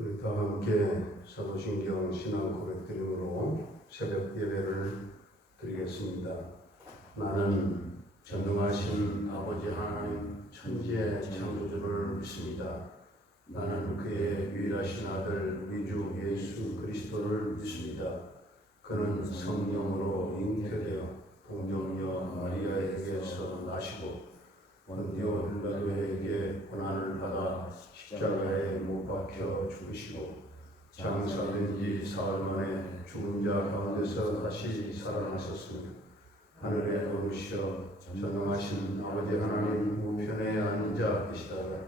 우리 다 함께 사도신경 신앙 고백드림으로 새벽 예배를 드리겠습니다. 나는 전능하신 아버지 하나님 천지의 창조주를 믿습니다. 나는 그의 유일하신 아들 우리 주 예수 그리스도를 믿습니다. 그는 성령으로 잉태되어 동정녀 마리아에게서 나시고 본디오 빌라도에게 고난을 받아 십자가에 못 박혀 죽으시고 장사된 지 사흘 만에 죽은 자 가운데서 다시 살아나셨으며 하늘에 오르시어 전능하신 아버지 하나님 우편에 앉아 계시다가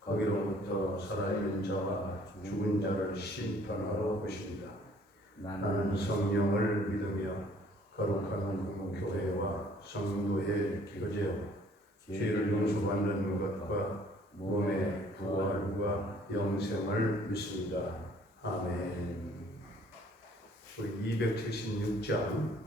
거기로부터 살아있는 자와 죽은 자를 심판하러 오십니다. 나는 성령을 믿으며 거룩한 공교회와 성도의 교제와 죄를 용서받는 것과 몸의 부활과 영생을 믿습니다. 아멘. 우리 276장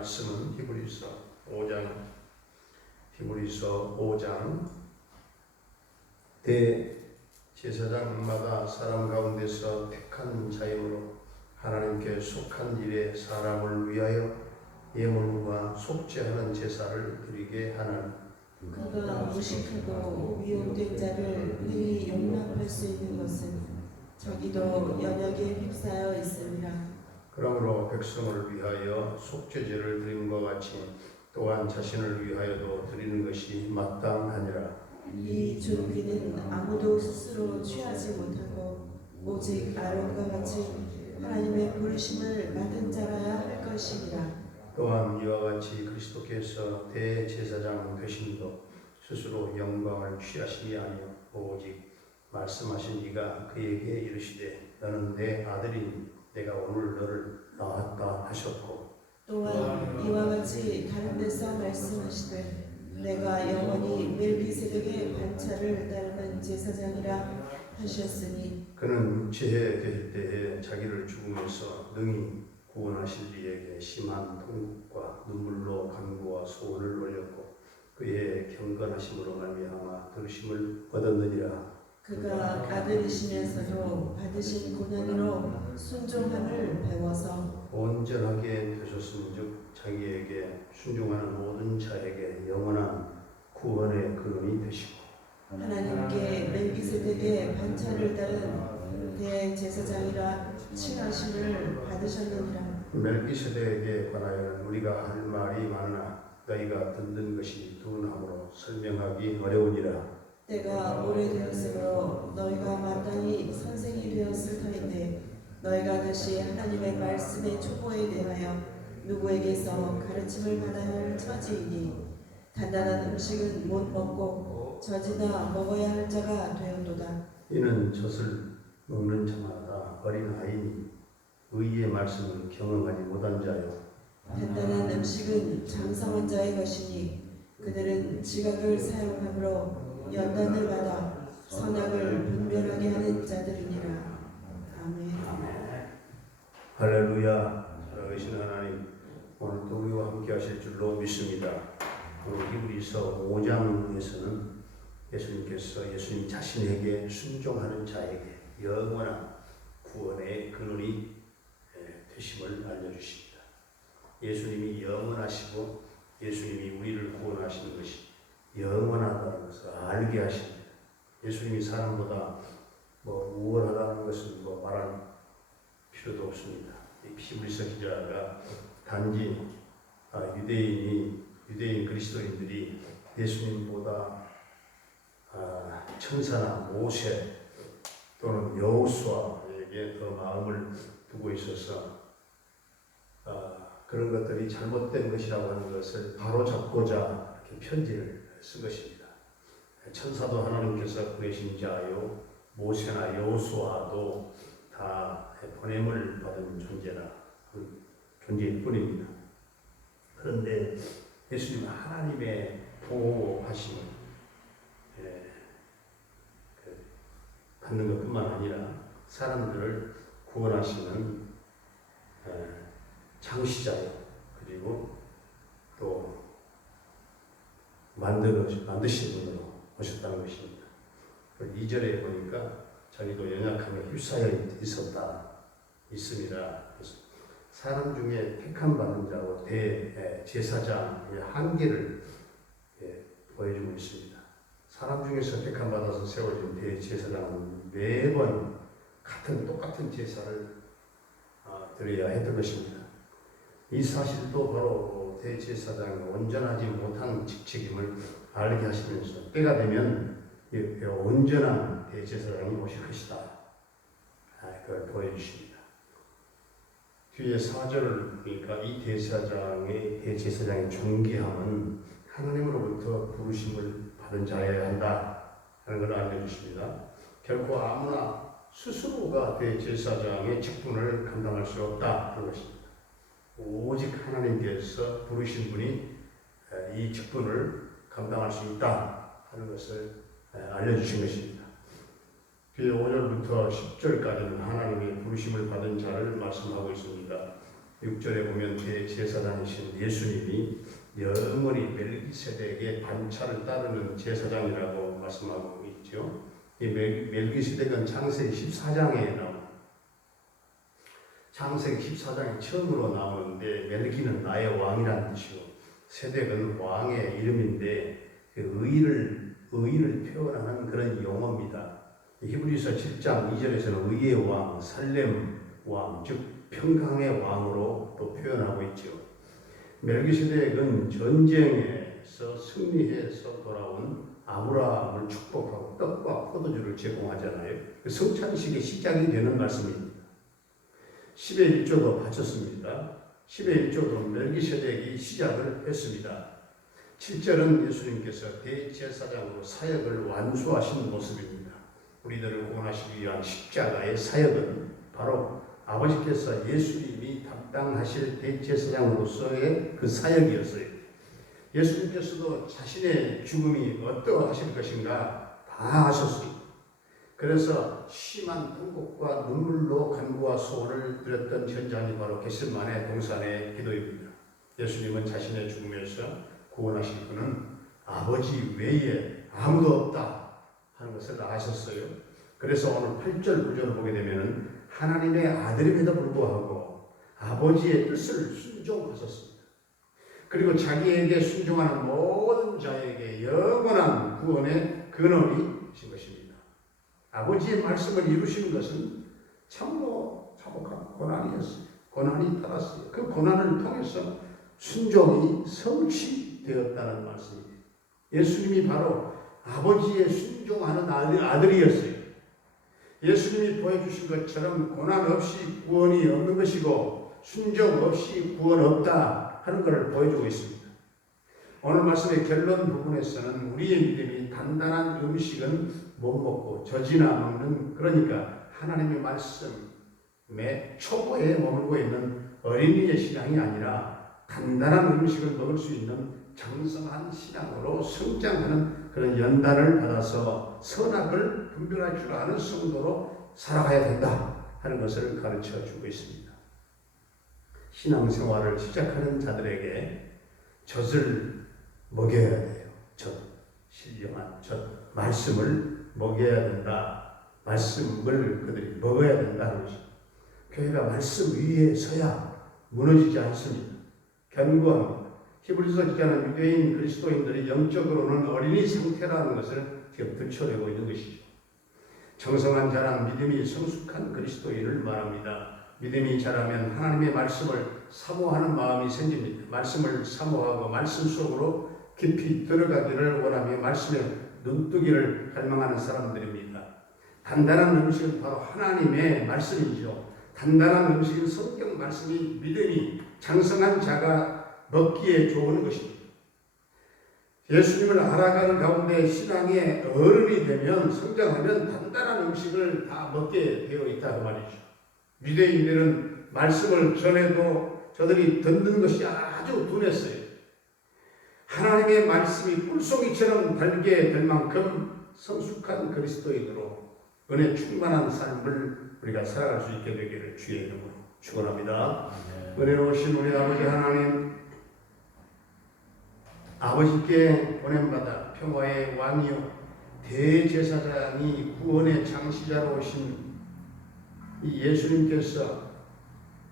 말씀은 히브리서 5장 대제사장마다 사람 가운데서 택한 자임으로 하나님께 속한 일에 사람을 위하여 예물과 속죄하는 제사를 드리게 하는 그가 무식하고 위험된 자를 능히 용납할 수 있는 것은 저기도 연약에 휩싸여 있으리라. 그러므로 백성을 위하여 속죄제를 드림과 같이 또한 자신을 위하여도 드리는 것이 마땅하니라. 이 준비는 아무도 스스로 취하지 못하고 오직 아론과 같이 하나님의 부르심을 받은 자라야 할 것이니라. 또한 이와 같이 그리스도께서 대제사장 되심도 스스로 영광을 취하심이 아니요 오직 말씀하신 이가 그에게 이르시되 너는 내 아들이니 내가 오늘 너를 낳았다 하셨고 또한 이와 같이 다른 데서 말씀하시되 내가 영원히 멜기세덱의 반차를 따르는 제사장이라 하셨으니 그는 지혜에 계실 때에 자기를 죽음에서 능히 구원하실 이에게 심한 통곡과 눈물로 간구와 소원을 올렸고 그의 경건하심으로 말미암아 들으심을 얻었느니라. 그가 아들이시면서도 받으신 고난으로 순종함을 배워서 온전하게 되셨음즉 자기에게 순종하는 모든 자에게 영원한 구원의 근원이 되시고 하나님께 멜기세덱의 반차를 따른 대제사장이라 칭하심을 받으셨느니라. 멜기세덱에 관하여는 우리가 할 말이 많으나 너희가 듣는 것이 둔함으로 설명하기 어려우니라. 때가 오래되었으므로 너희가 마땅히 선생이 되었을 터인데 너희가 다시 하나님의 말씀의 초보에 대하여 누구에게서 가르침을 받아야 할 처지이니 단단한 음식은 못 먹고 젖이나 먹어야 할 자가 되었도다. 이는 젖을 먹는 자마다 어린 아이니 의의 말씀을 경험하지 못한 자요 단단한 음식은 장성한 자의 것이니 그들은 지각을 사용함으로 연단을 받아 선악을 분별하게 하는 자들이니라. 아멘. 할렐루야. 살아계신 하나님, 오늘도 우리와 함께 하실 줄로 믿습니다. 오늘 히브리서 5장에서는 예수님께서 예수님 자신에게 순종하는 자에게 영원한 구원의 근원이 되심을 알려주십니다. 예수님이 영원하시고 예수님이 우리를 구원하시는 것이 영원하다는 것을 알게 하십니다. 예수님이 사람보다 우월하다는 것은 말할 필요도 없습니다. 히브리서 기자가 단지 유대인 그리스도인들이 예수님보다 천사나 모세 또는 여호수아에게 더 마음을 두고 있어서 그런 것들이 잘못된 것이라고 하는 것을 바로잡고자 이렇게 편지를 쓴 것입니다. 천사도 하나님께서 구하신 자요, 모세나 여호수아도 다 보냄을 받은 존재일 뿐입니다. 그런데 예수님은 하나님의 보호하심을 받는 것뿐만 아니라 사람들을 구원하시는 창시자요, 그리고 또 만드신 분으로 오셨다는 것입니다. 2절에 보니까 자기도 연약함에 휩싸여 있습니다. 그래서 사람 중에 택함 받는 자와 대제사장의 한계를 보여주고 있습니다. 사람 중에서 택함 받아서 세워진 대제사장은 매번 똑같은 제사를 드려야 했던 것입니다. 이 사실도 바로 대제사장이 온전하지 못한 직책임을 알게 하시면서 때가 되면 온전한 대제사장이 오실 것이다. 그걸 보여주십니다. 뒤에 4절을 보니까 이 대제사장의 존귀함은 하나님으로부터 부르심을 받은 자여야 한다 하는 걸 알려주십니다. 결코 아무나 스스로가 대제사장의 직분을 감당할 수 없다 하는 것입니다. 오직 하나님께서 부르신 분이 이 직분을 감당할 수 있다 하는 것을 알려주신 것입니다. 뒤에 5절부터 10절까지는 하나님의 부르심을 받은 자를 말씀하고 있습니다. 6절에 보면 대제사장이신 예수님이 영원히 멜기세덱의 반차를 따르는 제사장이라고 말씀하고 있죠. 이 멜기세덱은 창세기 14장에 나옵니다. 창세기 14장에 처음으로 나오는데 멜기는 나의 왕이라는 뜻이고 세덱은 왕의 이름인데 의를 표현하는 그런 용어입니다. 히브리서 7장 2절에서는 의의 왕, 살렘 왕, 즉 평강의 왕으로 또 표현하고 있죠. 멜기세덱은 전쟁에서 승리해서 돌아온 아브라함을 축복하고 떡과 포도주를 제공하잖아요. 성찬식의 시작이 되는 말씀입니다. 10의 1조도 바쳤습니다. 10의 1조도 멜기세덱이 시작을 했습니다. 7절은 예수님께서 대제사장으로 사역을 완수하신 모습입니다. 우리들을 구원하시기 위한 십자가의 사역은 바로 아버지께서 예수님이 담당하실 대제사장으로서의 그 사역이었어요. 예수님께서도 자신의 죽음이 어떠하실 것인가 다 아셨습니다. 그래서 심한 통곡과 눈물로 간구와 소원을 드렸던 현장이 바로 겟세마네 동산의 기도입니다. 예수님은 자신의 죽음에서 구원하실 분은 아버지 외에 아무도 없다 하는 것을 아셨어요. 그래서 오늘 8절 9절을 보게 되면 하나님의 아들임에도 불구하고 아버지의 뜻을 순종하셨습니다. 그리고 자기에게 순종하는 모든 자에게 영원한 구원의 근원이신 것입니다. 아버지의 말씀을 이루시는 것은 참으로 참혹한 고난이었어요. 고난이 따랐어요. 그 고난을 통해서 순종이 성취되었다는 말씀입니다. 예수님이 바로 아버지의 순종하는 아들이었어요. 예수님이 보여주신 것처럼 고난 없이 구원이 없는 것이고 순종 없이 구원 없다 하는 것을 보여주고 있습니다. 오늘 말씀의 결론 부분에서는 우리의 믿음이 단단한 음식은 못 먹고 젖이나 먹는, 그러니까 하나님의 말씀의 초보에 머물고 있는 어린이의 신앙이 아니라 단단한 음식을 먹을 수 있는 장성한 신앙으로 성장하는 그런 연단을 받아서 선악을 분별할 줄 아는 성도로 살아가야 된다 하는 것을 가르쳐 주고 있습니다. 신앙생활을 시작하는 자들에게 젖을 먹여야 돼요. 젖, 신령한 젖, 말씀을 먹여야 된다. 말씀을 그들이 먹어야 된다는 것입니다. 교회가 말씀 위에 서야 무너지지 않습니다. 견고합니다. 히브리서 기자는 유대인 그리스도인들이 영적으로는 어린이 상태라는 것을 지금 들춰내고 있는 것이죠. 정성한 자란 믿음이 성숙한 그리스도인을 말합니다. 믿음이 자라면 하나님의 말씀을 사모하는 마음이 생깁니다. 말씀을 사모하고 말씀 속으로 깊이 들어가기를 원하며 말씀의 눈뜨기를 갈망하는 사람들입니다. 단단한 음식은 바로 하나님의 말씀이죠. 단단한 음식인 성경 말씀이 믿음이 장성한 자가 먹기에 좋은 것입니다. 예수님을 알아가는 가운데 신앙의 어른이 되면 성장하면 단단한 음식을 다 먹게 되어 있다고 말이죠. 유대인들은 말씀을 전해도 저들이 듣는 것이 아주 둔했어요. 하나님의 말씀이 꿀송이처럼 달게 될 만큼 성숙한 그리스도인으로 은혜 충만한 삶을 우리가 살아갈 수 있게 되기를 주의 이름으로 축원합니다. 은혜로우신 우리 아버지 하나님, 아버지께 보냄받아 평화의 왕이요 대제사장이 구원의 장시자로 오신 이 예수님께서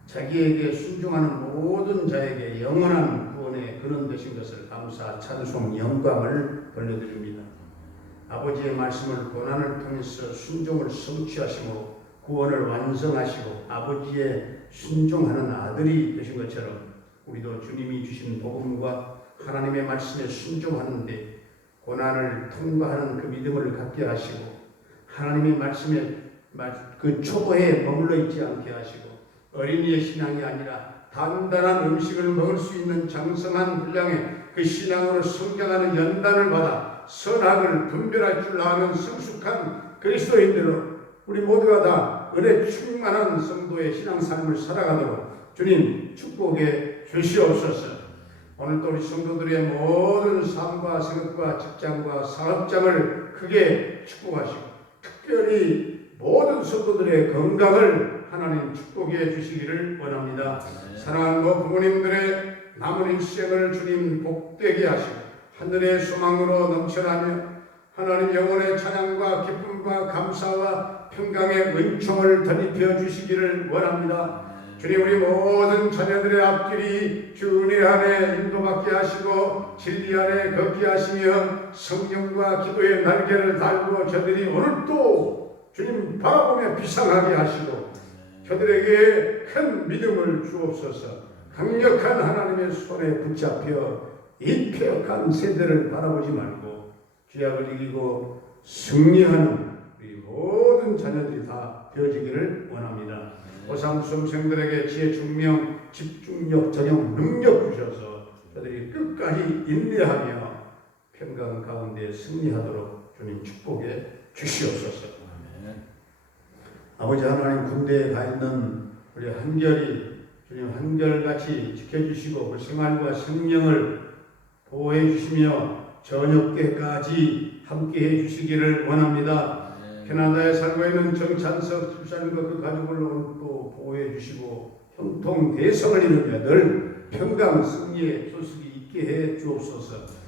자기에게 순종하는 모든 자에게 영원한 구원의 근원 되신 것을 감사, 찬송, 영광을 돌려드립니다. 아버지의 말씀을 고난을 통해서 순종을 성취하심으로 구원을 완성하시고 아버지의 순종하는 아들이 되신 것처럼 우리도 주님이 주신 복음과 하나님의 말씀에 순종하는데 고난을 통과하는 그 믿음을 갖게 하시고 하나님의 말씀에 그 초보에 머물러 있지 않게 하시고 어린이의 신앙이 아니라 단단한 음식을 먹을 수 있는 장성한 분량의 그 신앙으로 성장하는 연단을 받아 선악을 분별할 줄 아는 성숙한 그리스도인들로 우리 모두가 다 은혜 충만한 성도의 신앙 삶을 살아가도록 주님 축복해 주시옵소서. 오늘도 우리 성도들의 모든 삶과 생업과 직장과 사업장을 크게 축복하시고 특별히 모든 성도들의 건강을 하나님 축복해 주시기를 원합니다. 사랑하는 부모님들의 남은 일생을 주님 복되게 하시고 하늘의 소망으로 넘쳐나며 하나님 영혼의 찬양과 기쁨과 감사와 평강의 은총을 덧입혀 주시기를 원합니다. 주님, 우리 모든 자녀들의 앞길이 주 은혜 안에 인도받게 하시고 진리 안에 걷게 하시며 성령과 기도의 날개를 달고 저들이 오늘도 주님 바라보며 비상하게 하시고 저들에게 큰 믿음을 주옵소서. 강력한 하나님의 손에 붙잡혀 이 폐역한 세대를 바라보지 말고 죄악을 이기고 승리하는 우리 모든 자녀들이 다 되어지기를 원합니다. 오삼 수험생들에게 지혜, 중명, 집중력, 전형, 능력 주셔서 저들이 끝까지 인내하며 평강 가운데 승리하도록 주님 축복해 주시옵소서. 아버지 하나님, 군대에 가 있는 우리 한결이 주님 한결같이 지켜주시고 그 생활과 생명을 보호해 주시며 저녁때까지 함께해 주시기를 원합니다. 캐나다에 살고 있는 정찬석 집사님과 그 가족을 또 보호해 주시고 형통 대성을 이루며 늘 평강 승리의 소식이 있게 해 주옵소서.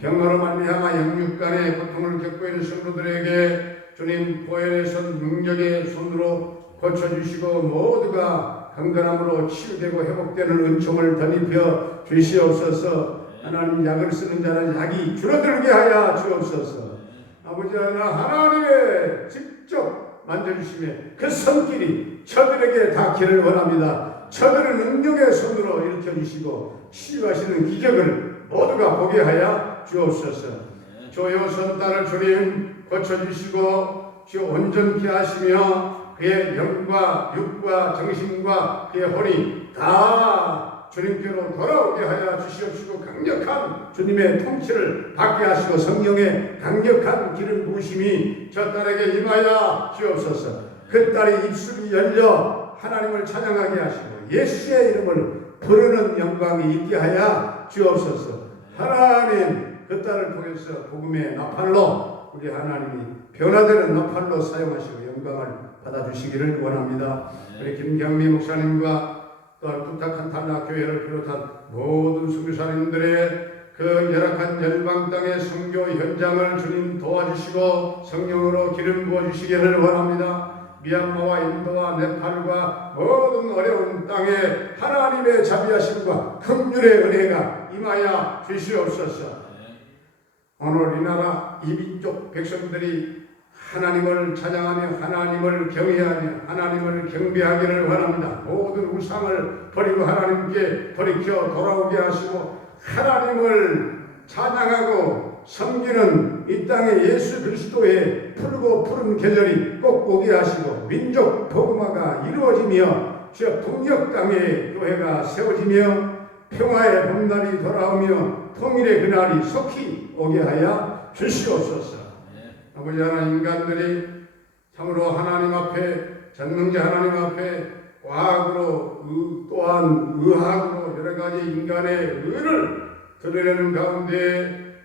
병으로 말미암아 영육간의 고통을 겪고 있는 성도들에게 주님 보혈의 손 능력의 손으로 고쳐주시고 모두가 건강함으로 치유되고 회복되는 은총을 덧입혀 주시옵소서. 하나님 약을 쓰는 자는 약이 줄어들게 하여 주옵소서. 아버지 하나님의 직접 만져주심에 그 손길이 저들에게 닿기를 원합니다. 저들을 능력의 손으로 일으켜주시고 치유하시는 기적을 모두가 보게 하여 주옵소서. 조요 손딸을 주님 고쳐주시고 주 온전케 하시며 그의 영과 육과 정신과 그의 혼이 다 주님께로 돌아오게 하여 주시옵시고 강력한 주님의 통치를 받게 하시고 성령의 강력한 기름 부으심이 저 딸에게 임하여 주옵소서. 그 딸의 입술이 열려 하나님을 찬양하게 하시고 예수의 이름을 부르는 영광이 있게 하여 주옵소서. 하나님 그 딸을 통해서 복음의 나팔로 우리 하나님이 변화되는 나팔로 사용하시고 영광을 받아주시기를 원합니다. 우리 김경미 목사님과 또 부탁한 단락교회를 비롯한 모든 선교사님들의 그 열악한 열방 땅의 선교 현장을 주님 도와주시고 성령으로 기름 부어주시기를 원합니다. 미얀마와 인도와 네팔과 모든 어려운 땅에 하나님의 자비하심과 긍휼의 은혜가 임하여 주시옵소서. 오늘 이 나라 이민족 백성들이 하나님을 찬양하며 하나님을 경외하며 하나님을 경배하기를 원합니다. 모든 우상을 버리고 하나님께 돌이켜 돌아오게 하시고 하나님을 찬양하고 섬기는 이 땅에 예수 그리스도의 푸르고 푸른 계절이 꼭 오게 하시고 민족 복음화가 이루어지며 저 북녘 땅에 교회가 세워지며 평화의 봄날이 돌아오며 통일의 그날이 속히 오게 하여 주시옵소서. 아버지 하나님 인간들이 참으로 하나님 앞에 전능자 하나님 앞에 과학으로 또한 의학으로 여러 가지 인간의 의를 드러내는 가운데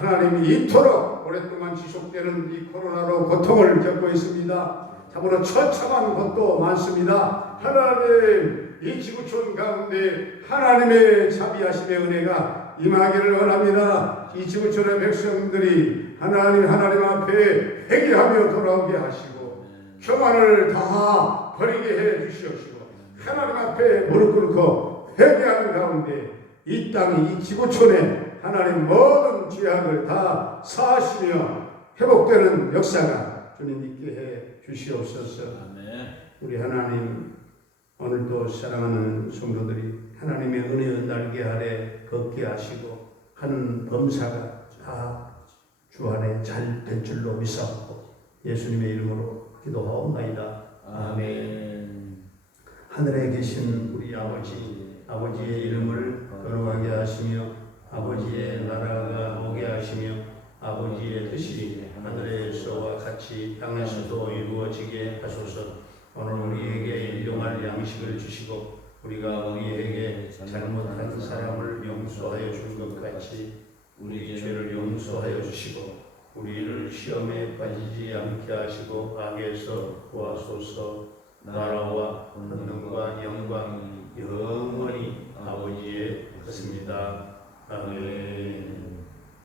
하나님이 이토록 오랫동안 지속되는 이 코로나로 고통을 겪고 있습니다. 참으로 처참한 것도 많습니다. 하나님 이 지구촌 가운데 하나님의 자비하심의 은혜가 임하기를 원합니다. 이 지구촌의 백성들이 하나님 앞에 회개하며 돌아오게 하시고 평안을 다 버리게 해 주시옵시고 하나님 앞에 무릎 꿇고 회개하는 가운데 이 땅이 이 지구촌에 하나님 모든 죄악을 다 사하시며 회복되는 역사가 주님 있게 해 주시옵소서. 우리 하나님 오늘도 사랑하는 성도들이 하나님의 은혜의 날개 아래 걷게 하시고 하는 범사가 다 주 안에 잘 될 줄로 믿사옵고 예수님의 이름으로 기도하옵나이다. 아멘. 하늘에 계신 우리 아버지의 이름을 거룩하게 하시며 아버지의 나라가 오게 하시며 아버지의 뜻이 하늘에서와 같이 땅에서도 이루어지게 하소서. 오늘 우리에게 일용할 양식을 주시고 우리가 우리에게 잘못한 사람을 용서하여 준 것 같이 우리 죄를 용서하여 주시고 우리를 시험에 빠지지 않게 하시고 악에서 구하소서. 나라와 권능과 영광이 영원히 아버지의 것입니다. 아멘.